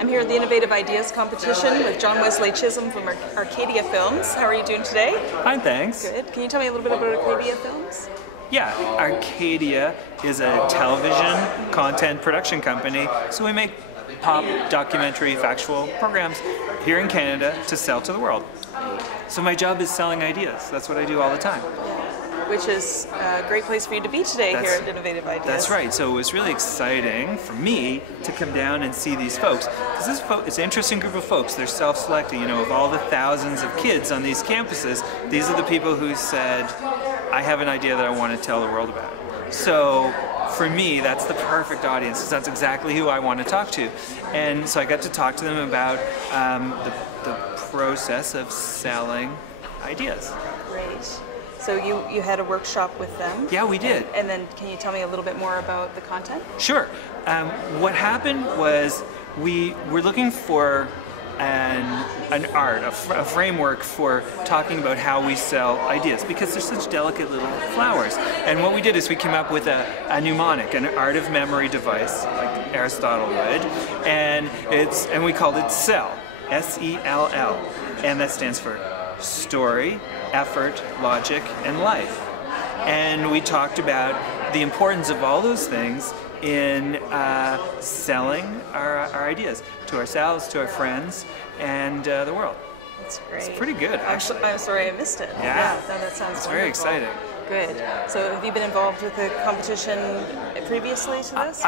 I'm here at the Innovative Ideas Competition with 12JWChisholm from Arcadia Films. How are you doing today? Fine, thanks. Good. Can you tell me a little bit about Arcadia Films? Yeah, Arcadia is a television content production company, so we make pop, documentary, factual programs here in Canada to sell to the world. So my job is selling ideas. That's what I do all the time. Which is a great place for you to be today here at Innovative Ideas. That's right. So it was really exciting for me to come down and see these folks. Because it's an interesting group of folks. They're self-selecting. You know, of all the thousands of kids on these campuses, these are the people who said, I have an idea that I want to tell the world about. So for me, that's the perfect audience, because that's exactly who I want to talk to. And so I got to talk to them about the process of selling ideas. Great. So you had a workshop with them? Yeah, we did. And then can you tell me a little bit more about the content? Sure. What happened was we were looking for an art, a framework for talking about how we sell ideas, because they're such delicate little flowers. And what we did is we came up with a mnemonic, an art of memory device, like Aristotle would, and we called it SELL, S-E-L-L, and that stands for story, effort, logic, and life. And we talked about the importance of all those things in selling our ideas to ourselves, to our friends, and the world. That's great. It's pretty good, actually. I'm sorry I missed it. Yeah, that sounds it's wonderful. very exciting. Good. So have you been involved with the competition previously to this?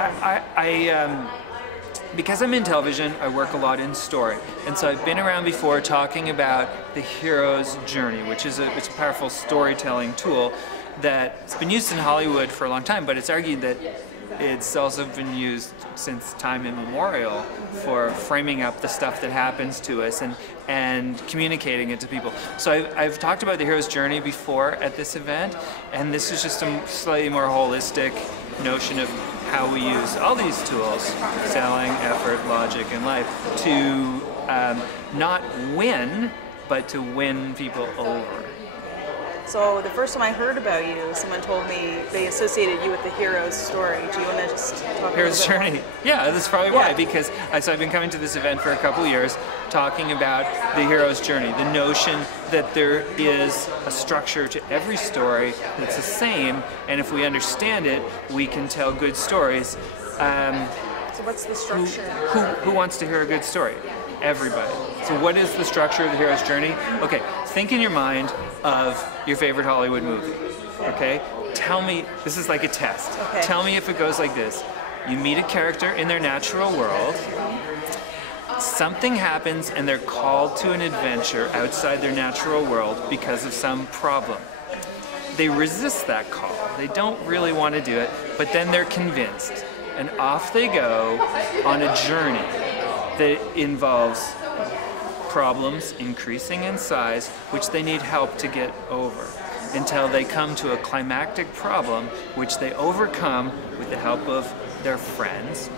Because I'm in television, I work a lot in story. And so I've been around before talking about the hero's journey, which is it's a powerful storytelling tool that's been used in Hollywood for a long time, but it's argued that it's also been used since time immemorial for framing up the stuff that happens to us and communicating it to people. So I've talked about the hero's journey before at this event, and this is just a slightly more holistic notion of how we use all these tools, selling, effort, logic, and life, to not win, but to win people over. So the first time I heard about you, someone told me they associated you with the hero's story. Do you want to just talk about Hero's journey? Yeah, that's probably why, because I've been coming to this event for a couple of years talking about the hero's journey, the notion that there is a structure to every story that's the same, and if we understand it, we can tell good stories. So what's the structure? Who wants to hear a good story? Everybody. So what is the structure of the hero's journey? Okay, think in your mind of your favorite Hollywood movie, okay? Tell me, this is like a test. Okay. Tell me if it goes like this. You meet a character in their natural world, something happens and they're called to an adventure outside their natural world because of some problem. They resist that call. They don't really want to do it, but then they're convinced. And off they go on a journey that involves problems increasing in size, which they need help to get over, until they come to a climactic problem, which they overcome with the help of their friends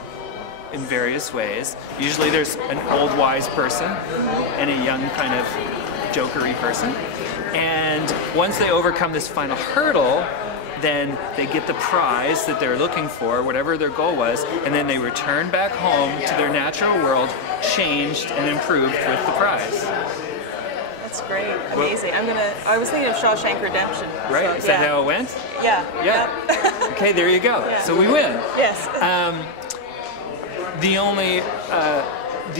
in various ways. Usually there's an old wise person and a young kind of jokery person. And once they overcome this final hurdle, then they get the prize that they're looking for, whatever their goal was, and then they return back home to their natural world, changed and improved with the prize. That's great. Amazing. I was thinking of Shawshank Redemption. Right? So, Is that how it went? Yeah. Yeah. Okay, there you go. Yeah. So we win. Yes. The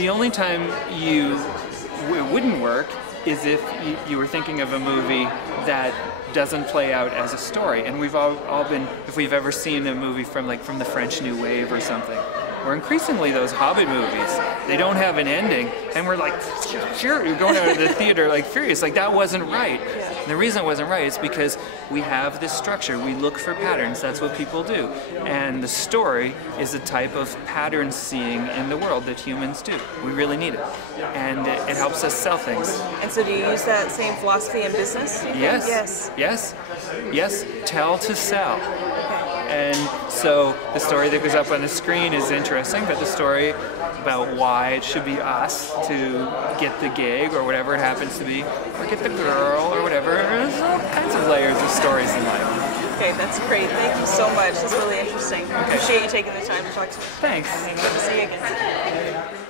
only time it wouldn't work is if you were thinking of a movie that doesn't play out as a story. And we've all been, if we've ever seen a movie from the French New Wave or something, or increasingly those Hobbit movies, they don't have an ending, and we're like, sure, you're going out of the theater like furious, like that wasn't right. Yeah. And the reason it wasn't right is because we have this structure, we look for patterns, that's what people do. And the story is a type of pattern seeing in the world that humans do. We really need it. And it helps us sell things. And so do you use that same philosophy in business? Yes. Yes. Yes. Yes. Tell to sell. And so the story that goes up on the screen is interesting, but the story about why it should be us to get the gig or whatever it happens to be, or get the girl or whatever, there's all kinds of layers of stories in life. Okay, that's great. Thank you so much. That's really interesting. I appreciate you taking the time to talk to me. Thanks. Good to see you again.